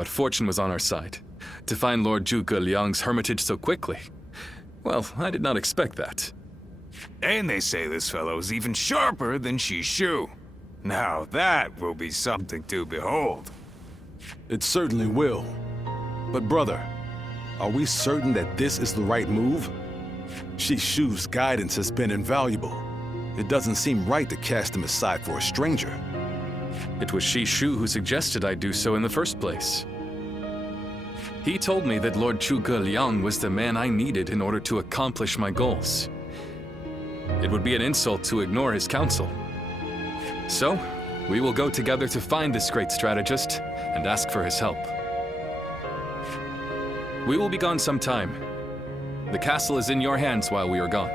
But fortune was on our side. To find Lord Zhuge Liang's hermitage so quickly. Well, I did not expect that. And they say this fellow's even sharper than Shishu. Now that will be something to behold. It certainly will. But brother, are we certain that this is the right move? Shishu's guidance has been invaluable. It doesn't seem right to cast him aside for a stranger. It was Shishu who suggested I do so in the first place. He told me that Lord Zhuge Liang was the man I needed in order to accomplish my goals. It would be an insult to ignore his counsel. So, we will go together to find this great strategist and ask for his help. We will be gone some time. The castle is in your hands while we are gone.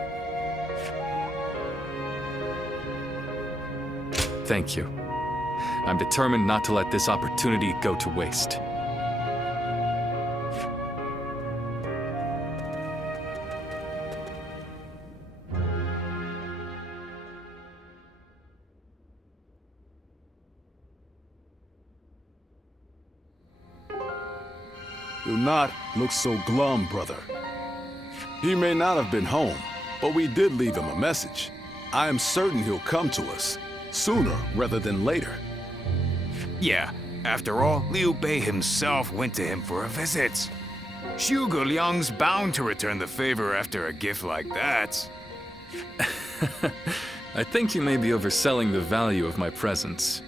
Thank you. I'm determined not to let this opportunity go to waste. Do not look so glum, brother. He may not have been home, but we did leave him a message. I am certain he'll come to us, sooner rather than later. Yeah, after all, Liu Bei himself went to him for a visit. Zhuge Liang's bound to return the favor after a gift like that. I think you may be overselling the value of my presence.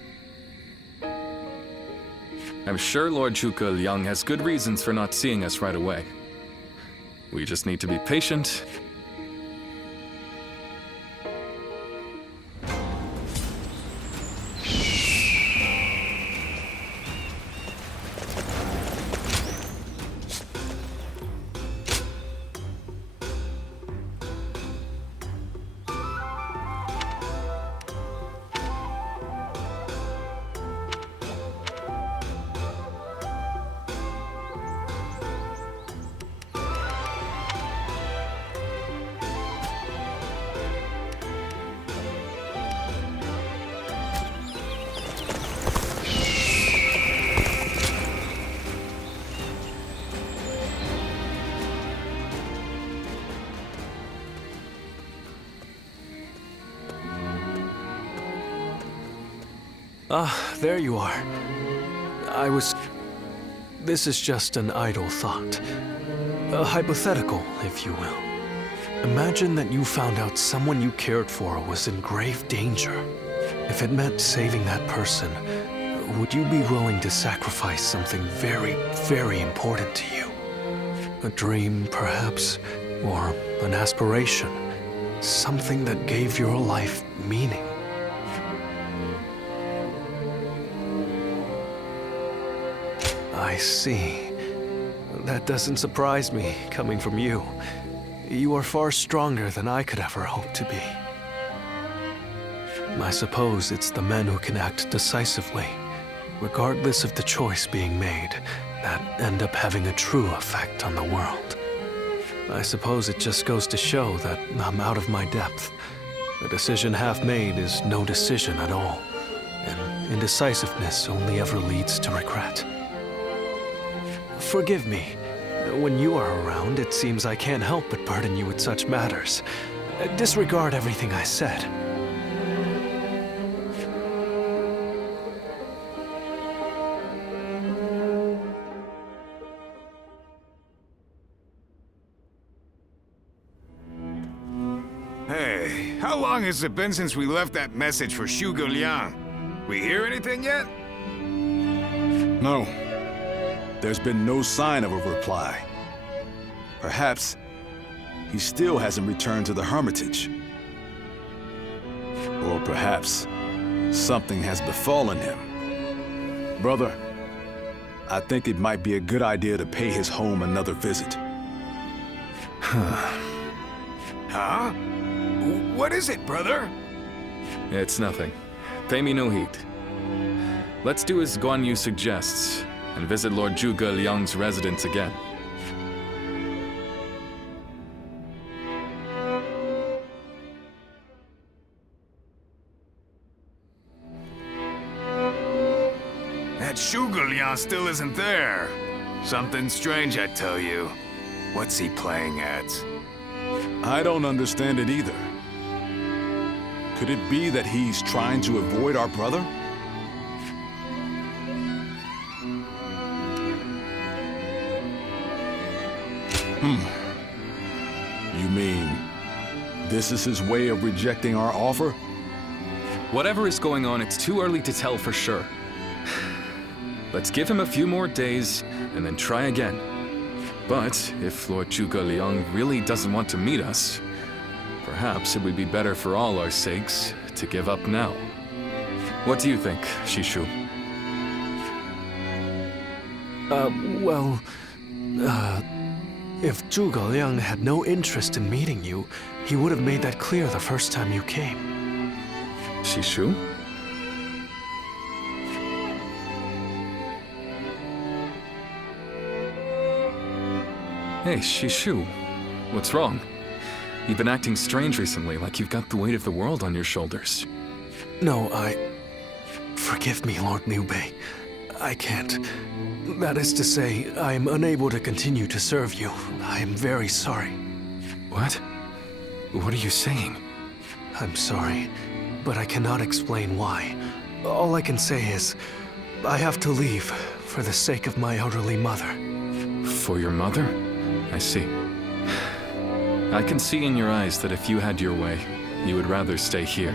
I'm sure Lord Zhuge Liang has good reasons for not seeing us right away. We just need to be patient. Ah, there you are. This is just an idle thought. A hypothetical, if you will. Imagine that you found out someone you cared for was in grave danger. If it meant saving that person, would you be willing to sacrifice something very, very important to you? A dream, perhaps, or an aspiration. Something that gave your life meaning. I see. That doesn't surprise me, coming from you. You are far stronger than I could ever hope to be. I suppose it's the men who can act decisively, regardless of the choice being made, that end up having a true effect on the world. I suppose it just goes to show that I'm out of my depth. A decision half made is no decision at all, and indecisiveness only ever leads to regret. Forgive me. When you are around, it seems I can't help but burden you with such matters. Disregard everything I said. Hey, how long has it been since we left that message for Zhuge Liang? We hear anything yet? No. There's been no sign of a reply. Perhaps he still hasn't returned to the hermitage. Or perhaps something has befallen him. Brother, I think it might be a good idea to pay his home another visit. Huh? What is it, brother? It's nothing. Pay me no heed. Let's do as Guan Yu suggests, and visit Lord Zhuge Liang's residence again. That Zhuge Liang still isn't there. Something strange, I tell you. What's he playing at? I don't understand it either. Could it be that he's trying to avoid our brother? You mean, this is his way of rejecting our offer? Whatever is going on, it's too early to tell for sure. Let's give him a few more days, and then try again. But if Lord Zhuge Liang really doesn't want to meet us, perhaps it would be better for all our sakes to give up now. What do you think, Shishu? If Zhuge Liang had no interest in meeting you, he would have made that clear the first time you came. Shishu? Hey, Shishu. What's wrong? You've been acting strange recently, like you've got the weight of the world on your shoulders. No, Forgive me, Lord Liu Bei. I can't. That is to say, I am unable to continue to serve you. I am very sorry. What? What are you saying? I'm sorry, but I cannot explain why. All I can say is, I have to leave for the sake of my elderly mother. For your mother? I see. I can see in your eyes that if you had your way, you would rather stay here.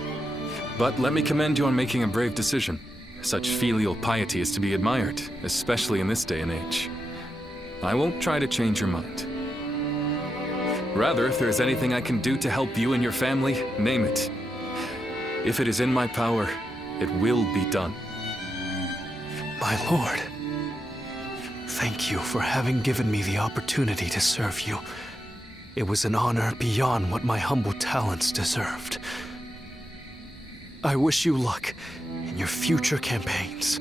But let me commend you on making a brave decision. Such filial piety is to be admired, especially in this day and age. I won't try to change your mind. Rather, if there is anything I can do to help you and your family, name it. If it is in my power, it will be done. My lord, thank you for having given me the opportunity to serve you. It was an honor beyond what my humble talents deserved. I wish you luck in your future campaigns.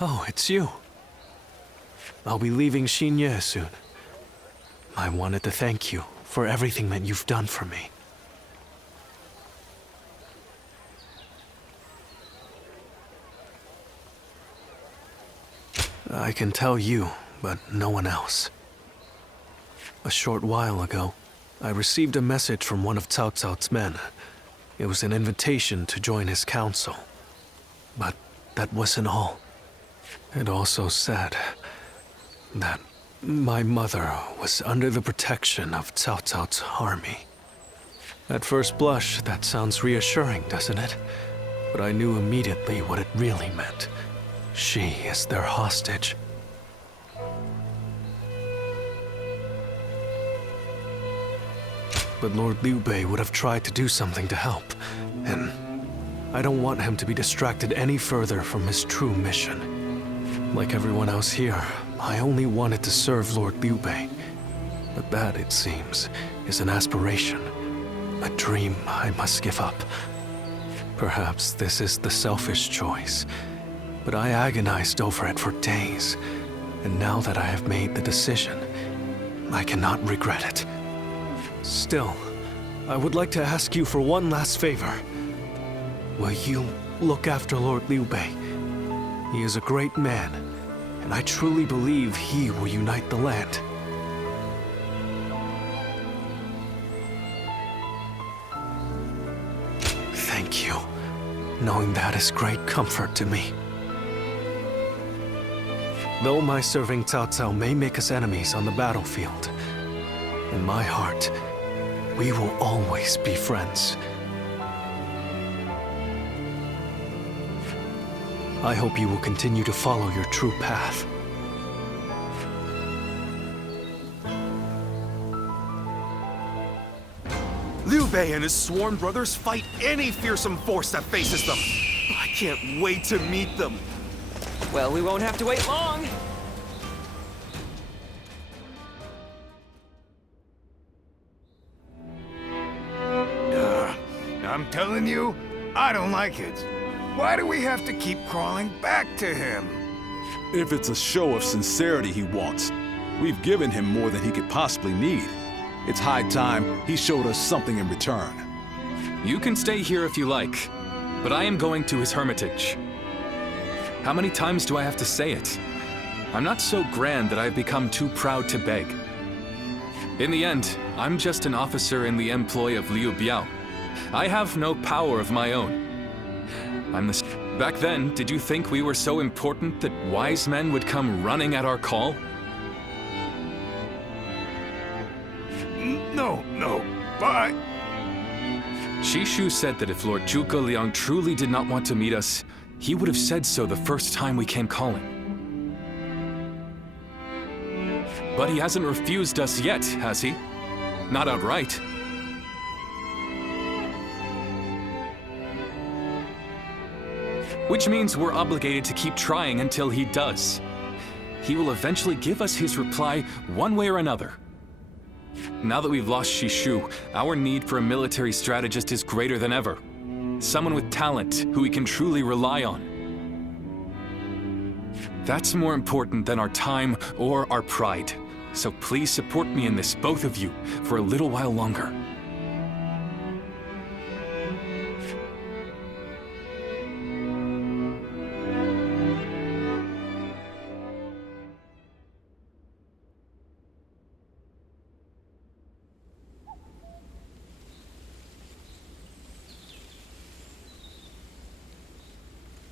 Oh, it's you. I'll be leaving Xinye soon. I wanted to thank you for everything that you've done for me. I can tell you, but no one else. A short while ago, I received a message from one of Cao Cao's men. It was an invitation to join his council. But that wasn't all. It also said that my mother was under the protection of Cao Cao's army. At first blush, that sounds reassuring, doesn't it? But I knew immediately what it really meant. She is their hostage. But Lord Liu Bei would have tried to do something to help, and I don't want him to be distracted any further from his true mission. Like everyone else here, I only wanted to serve Lord Liu Bei. But that, it seems, is an aspiration, a dream I must give up. Perhaps this is the selfish choice, but I agonized over it for days, and now that I have made the decision, I cannot regret it. Still, I would like to ask you for one last favor. Will you look after Lord Liu Bei? He is a great man, and I truly believe he will unite the land. Thank you. Knowing that is great comfort to me. Though my serving Cao Cao may make us enemies on the battlefield, in my heart, we will always be friends. I hope you will continue to follow your true path. Liu Bei and his sworn brothers fight any fearsome force that faces them. I can't wait to meet them. Well, we won't have to wait long. I'm telling you, I don't like it. Why do we have to keep crawling back to him? If it's a show of sincerity he wants, We've given him more than he could possibly need. It's high time he showed us something in return. You can stay here if you like, but I am going to his hermitage. How many times do I have to say it? I'm not so grand that I've become too proud to beg. In the end, I'm just an officer in the employ of Liu Biao. I have no power of my own. Back then, did you think we were so important that wise men would come running at our call? No, but... Shishu said that if Lord Zhuge Liang truly did not want to meet us, he would have said so the first time we came calling. But he hasn't refused us yet, has he? Not outright. Which means we're obligated to keep trying until he does. He will eventually give us his reply one way or another. Now that we've lost Shishu, our need for a military strategist is greater than ever. Someone with talent who we can truly rely on. That's more important than our time or our pride. So please support me in this, both of you, for a little while longer.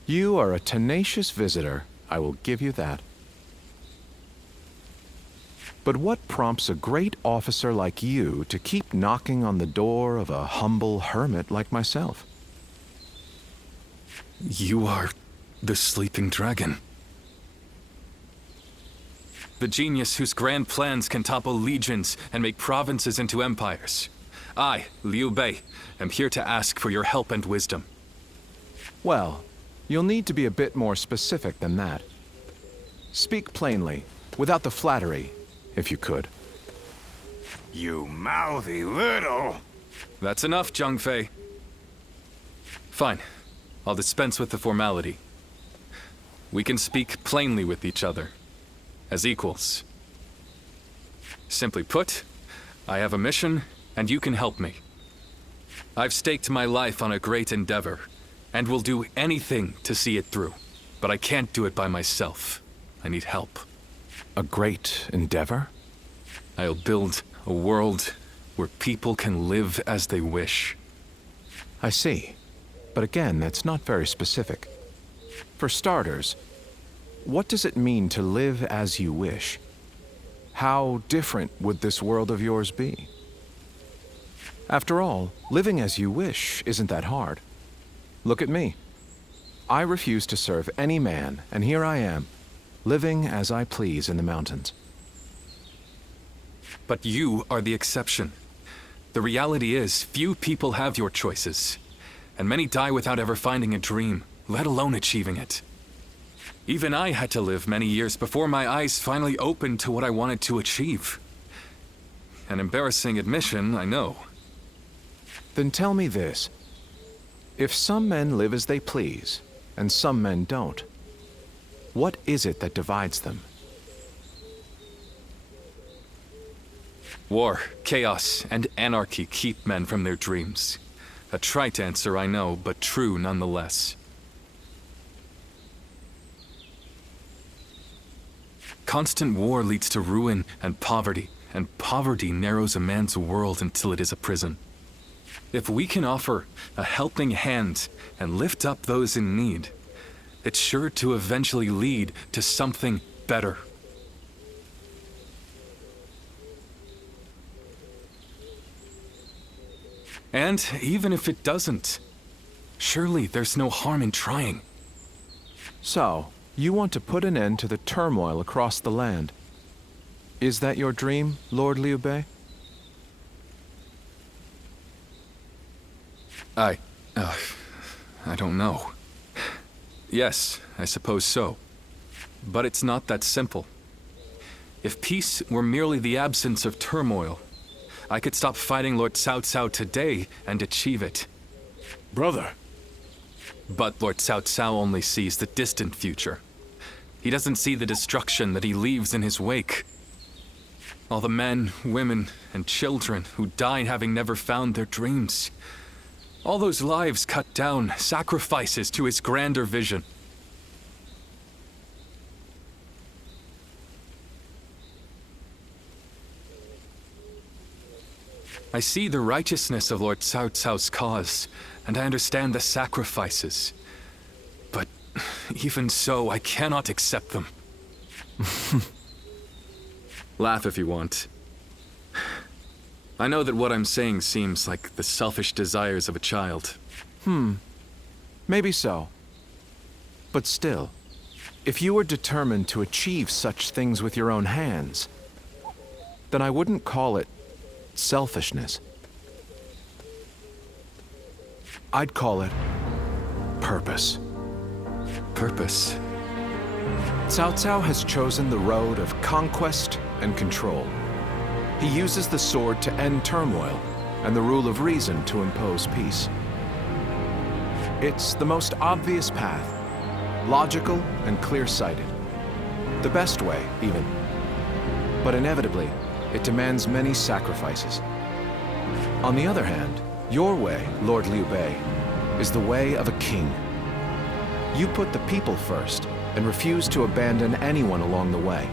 You are a tenacious visitor, I will give you that. But what prompts a great officer like you to keep knocking on the door of a humble hermit like myself? You are the sleeping dragon. The genius whose grand plans can topple legions and make provinces into empires. I, Liu Bei, am here to ask for your help and wisdom. Well, you'll need to be a bit more specific than that. Speak plainly, without the flattery, if you could. You mouthy little... That's enough, Zhang Fei. Fine. I'll dispense with the formality. We can speak plainly with each other, as equals. Simply put, I have a mission, and you can help me. I've staked my life on a great endeavor, and will do anything to see it through. But I can't do it by myself. I need help. A great endeavor? I'll build a world where people can live as they wish. I see. But again, that's not very specific. For starters, what does it mean to live as you wish? How different would this world of yours be? After all, living as you wish isn't that hard. Look at me. I refuse to serve any man, and here I am, living as I please in the mountains. But you are the exception. The reality is, few people have your choices, and many die without ever finding a dream, let alone achieving it. Even I had to live many years before my eyes finally opened to what I wanted to achieve. An embarrassing admission, I know. Then tell me this. If some men live as they please, and some men don't, what is it that divides them? War, chaos, and anarchy keep men from their dreams. A trite answer, I know, but true nonetheless. Constant war leads to ruin and poverty narrows a man's world until it is a prison. If we can offer a helping hand and lift up those in need, it's sure to eventually lead to something better. And even if it doesn't, surely there's no harm in trying. So, you want to put an end to the turmoil across the land. Is that your dream, Lord Liu Bei? I don't know. Yes, I suppose so. But it's not that simple. If peace were merely the absence of turmoil, I could stop fighting Lord Cao Cao today and achieve it. Brother. But Lord Cao Cao only sees the distant future. He doesn't see the destruction that he leaves in his wake. All the men, women, and children who died having never found their dreams. All those lives cut down, sacrifices to his grander vision. I see the righteousness of Lord Cao Cao's cause, and I understand the sacrifices. But even so, I cannot accept them. Laugh if you want. I know that what I'm saying seems like the selfish desires of a child. Maybe so. But still, if you were determined to achieve such things with your own hands, then I wouldn't call it selfishness. I'd call it purpose. Purpose. Cao Cao has chosen the road of conquest and control. He uses the sword to end turmoil and the rule of reason to impose peace. It's the most obvious path, logical and clear-sighted. The best way, even. But inevitably, it demands many sacrifices. On the other hand, your way, Lord Liu Bei, is the way of a king. You put the people first and refuse to abandon anyone along the way.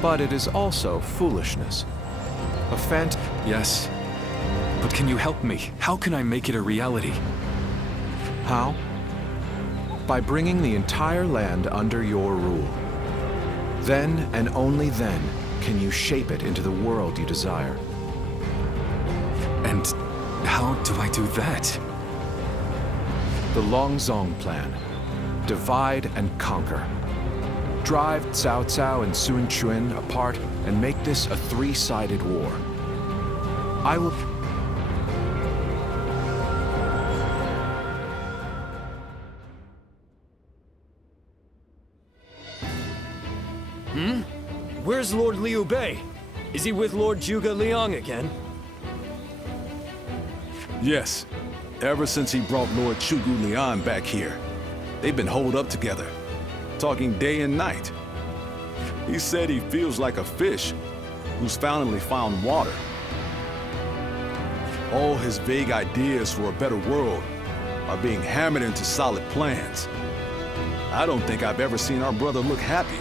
but it is also foolishness. A Yes. But can you help me? How can I make it a reality? How? By bringing the entire land under your rule. Then and only then can you shape it into the world you desire. And how do I do that? The Longzong plan. Divide and conquer. Drive Cao Cao and Sun Quan apart and make this a three-sided war. I will... Where's Lord Liu Bei? Is he with Lord Zhuge Liang again? Yes. Ever since he brought Lord Zhuge Liang back here, they've been holed up together, talking day and night. He said he feels like a fish who's finally found water. All his vague ideas for a better world are being hammered into solid plans. I don't think I've ever seen our brother look happier.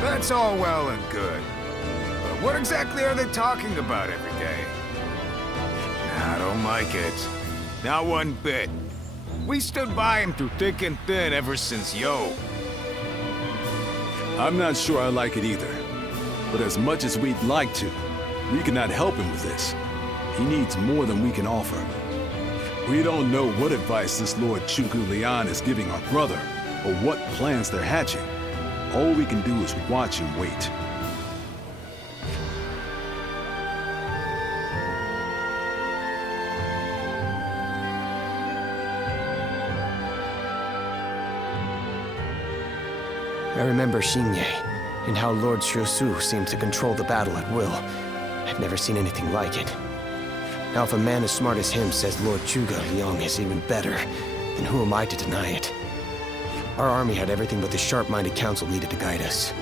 That's all well and good. But what exactly are they talking about every day? I don't like it. Not one bit. We stood by him through thick and thin ever since Yo. I'm not sure I like it either. But as much as we'd like to, we cannot help him with this. He needs more than we can offer. We don't know what advice this Lord Zhuge Liang is giving our brother, or what plans they're hatching. All we can do is watch and wait. I remember Xingye, and how Lord Shusu seems to control the battle at will. I've never seen anything like it. Now if a man as smart as him says Lord Zhuge Liang is even better, then who am I to deny it? Our army had everything but the sharp-minded council needed to guide us.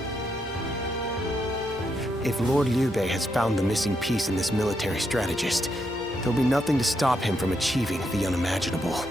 If Lord Liu Bei has found the missing piece in this military strategist, there'll be nothing to stop him from achieving the unimaginable.